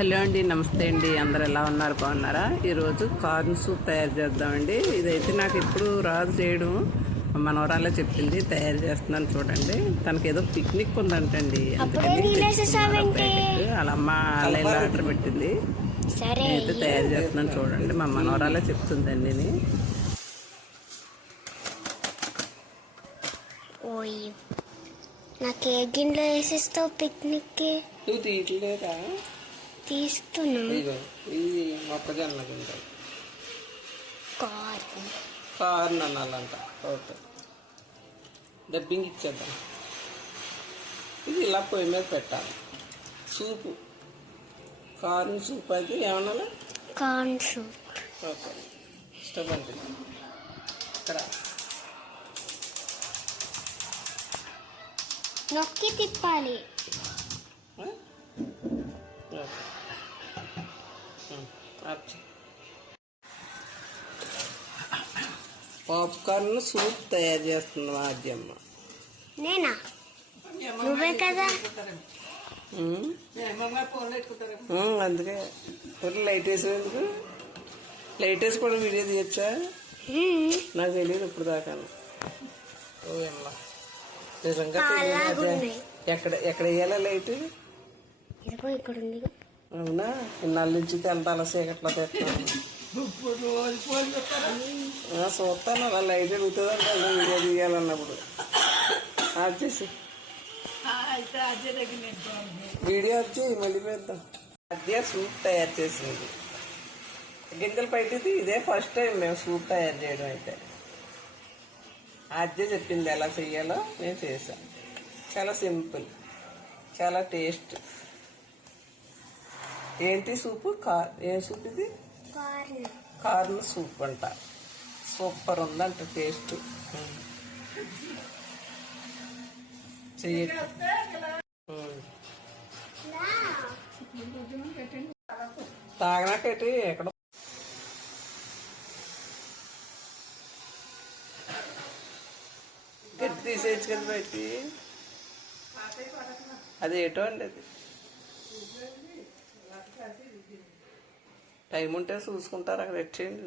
Hello అండి, నమస్తే అండి. అందరు ఎలా ఉన్నారు? బాగున్నారా? ఈరోజు కార్న్ సూప్ తయారు చేద్దామండి. ఇదైతే నాకు ఎప్పుడు రాదు చేయడం. మనవరాలే చెప్పింది, తయారు చేస్తున్నాను చూడండి. తనకి ఏదో పిక్నిక్ ఉందంటండి, అందుకని వాళ్ళ అమ్మ ఆన్లైన్లో ఆర్డర్ పెట్టింది. నేనైతే తయారు చేస్తున్నాను చూడండి. మా మనవరాలే చెప్తుందండి. నాకు ఏ గిన్నెలో వేసేస్తావు పిక్నిక్కి? నువ్వు తీయట్లేదా? తీస్తున్నా. ఇది మొక్కజొన్న గింజ కార్న్ అనాలంట. ఓకే, డబ్బింగ్ ఇచ్చేద్దాం. ఇది ఇలా పొయ్యి మీద పెట్టాలి. సూపు, కార్న్ సూప్. అది ఏమన్నా కార్న్ సూప్. ఓకే, స్టవ్ అంటే ఇక్కడ నొక్కి తిప్పాలి. పాప్కార్న్ సూప్ తయారు చేస్తుంది మా అజ్జమ్మ. నేనా? నువ్వే కదా. అందుకే లైట్ వేసేందుకు. లైట్ వేసి కూడా వీడియో తీయచ్చా? నాకు తెలియదు ఇప్పుడు దాకా. నిజంగా ఎక్కడ ఎక్కడ వేయాలా లైట్? ఇక్కడ ఉంది. అవునా? ఇన్నాళ్ళ నుంచి తెంతాల చీకట్లో తెస్తాను. చూస్తాను అలా లైట్ అడుగుతుంది అంటే వీడియో తీయాలన్నప్పుడు వచ్చేసి వీడియో వచ్చి మళ్ళీ పెద్దాం. అదే సూప్ తయారు చేసింది. గింజలు పైటిది ఇదే ఫస్ట్ టైం మేము సూప్ తయారు చేయడం. అయితే అదే చెప్పింది ఎలా చెయ్యాలో, నేను చేశాను. చాలా సింపుల్, చాలా టేస్ట్. ఏంటి సూపు? ఏం సూప్ ఇది? కార్న్ సూప్ అంట. సూపర్ ఉందంట టేస్ట్. తాగనాకటి ఎక్కడ గట్టి తీసేయచ్చు కదా బయటి. అది ఏటో అండి, అది టైం ఉంటే చూసుకుంటారు. అక్కడ పెట్టేయండి.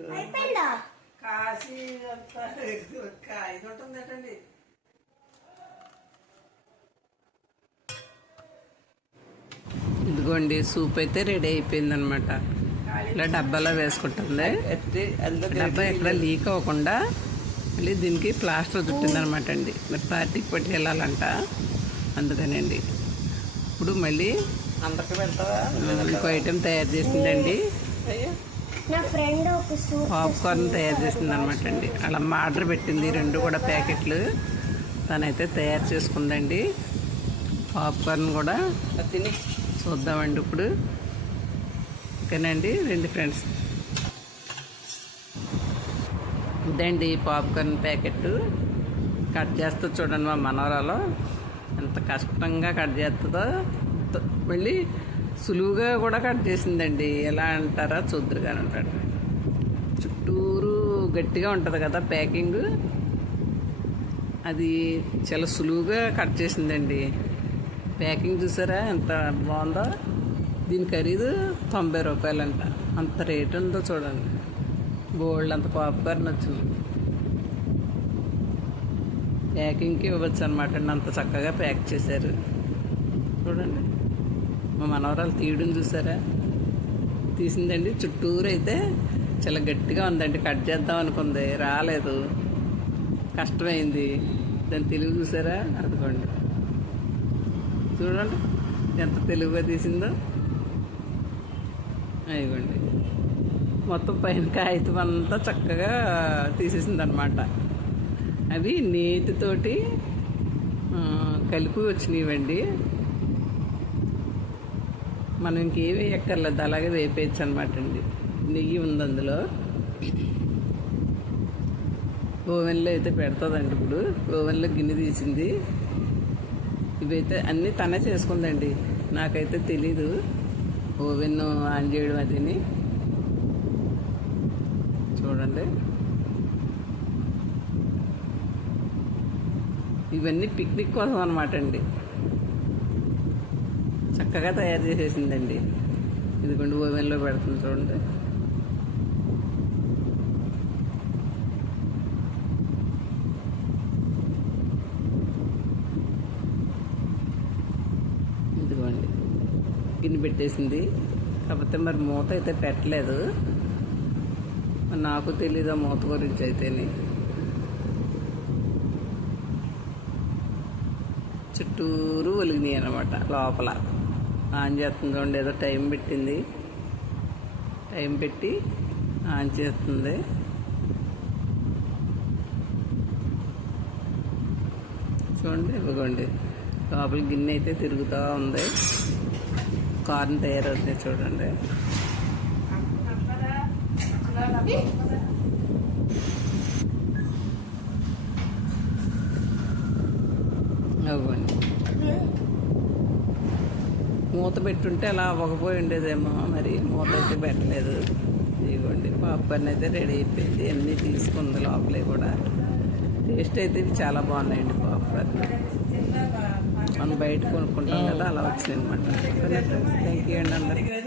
ఇదిగోండి, సూప్ అయితే రెడీ అయిపోయింది అనమాట. ఇలా డబ్బాలో వేసుకుంటుంది. డబ్బా ఎక్కడ లీక్ అవ్వకుండా మళ్ళీ దీనికి ప్లాస్టర్ చుట్టింది అనమాట అండి. మరి పార్టీకి పట్టి వెళ్ళాలంట, అందుకనండి. ఇప్పుడు మళ్ళీ అందరికి పెడతావా? ఇంకో ఐటెం తయారు చేసిందండి. పాప్కార్న్ తయారు చేసింది అనమాట అండి. వాళ్ళ అమ్మ ఆర్డర్ పెట్టింది, 2 కూడా ప్యాకెట్లు. తనైతే తయారు చేసుకుందండి. పాప్కార్న్ కూడా తిని చూద్దామండి ఇప్పుడు. ఓకేనండి, రండి ఫ్రెండ్స్. ఇదండి పాప్కార్న్ ప్యాకెట్. కట్ చేస్తూ చూడండి మా మనవరాలు ఎంత కష్టంగా కట్ చేస్తుందో. మళ్ళీ సులువుగా కూడా కట్ చేసిందండి. ఎలా అంటారా? చూద్దరుగానే ఉంటాడు. చుట్టూరు గట్టిగా ఉంటుంది కదా ప్యాకింగ్, అది చాలా సులువుగా కట్ చేసిందండి. ప్యాకింగ్ చూసారా ఎంత బాగుందో? దీని ఖరీదు 90 రూపాయలంట. అంత రేటు ఉందో చూడండి. బోల్డ్ అంత పాప్కార్న్ వచ్చింది. ప్యాకింగ్కి ఇవ్వచ్చు అనమాట అండి, అంత చక్కగా ప్యాక్ చేశారు. చూడండి, మా మనవరాలు తీయడం చూసారా? తీసిందండి. చుట్టూరు అయితే చాలా గట్టిగా ఉందండి. కట్ చేద్దాం అనుకుంది, రాలేదు. కష్టమైంది. దాని తెలుగు చూసారా? అదిగోండి, చూడండి ఎంత తెలుగుగా తీసిందో. అదిగోండి, మొత్తం పైన కాగితం అంతా చక్కగా తీసేసింది అనమాట. అవి నేతితోటి కలిపి వచ్చినాయివండి. మనం ఇంకేమీ ఎక్కర్లేదు, అలాగే వేపేయచ్చు అనమాట అండి. నెయ్యి ఉంది అందులో. ఓవెన్లో అయితే పెడుతుందండి. ఇప్పుడు ఓవెన్లో గిన్నె తీసింది. ఇవైతే అన్నీ తనే చేసుకుందండి, నాకైతే తెలీదు ఓవెన్ ఆన్ చేయడం అదిని. చూడండి, ఇవన్నీ పిక్నిక్ కోసం అనమాట అండి. చక్కగా తయారు చేసేసిందండి. ఇదిగోండి ఓవెన్లో పెడుతుంది చూడండి. ఇదిగోండి గిన్నె పెట్టేసింది. కాకపోతే మరి మూత అయితే పెట్టలేదు. నాకు తెలీదు ఆ మూత గురించి అయితేనే. చుట్టూరు ఒలిగినాయి అనమాట. లోపల ఆన్ చేస్తుంది చూడండి. ఏదో టైం పెట్టింది. టైం పెట్టి ఆన్ చేస్తుంది. చూడండి ఇవ్వకండి. లోపల గిన్నె అయితే తిరుగుతూ ఉంది. కార్న్ తయారవుతుంది చూడండి. అవ్వండి మూత పెట్టుంటే అలా అవ్వకపోయి ఉండేదేమో. మరి మూత అయితే పెట్టలేదు. ఇదిగోండి పాప్కార్న్ అయితే రెడీ అయిపోయింది. అన్నీ తీసుకుంది లోపలే కూడా. టేస్ట్ అయితే చాలా బాగున్నాయండి పాప్కార్న్. మనం బయట కొనుక్కుంటాం కదా, అలా వచ్చింది అనమాట. థ్యాంక్ యూ అండి అందరికీ.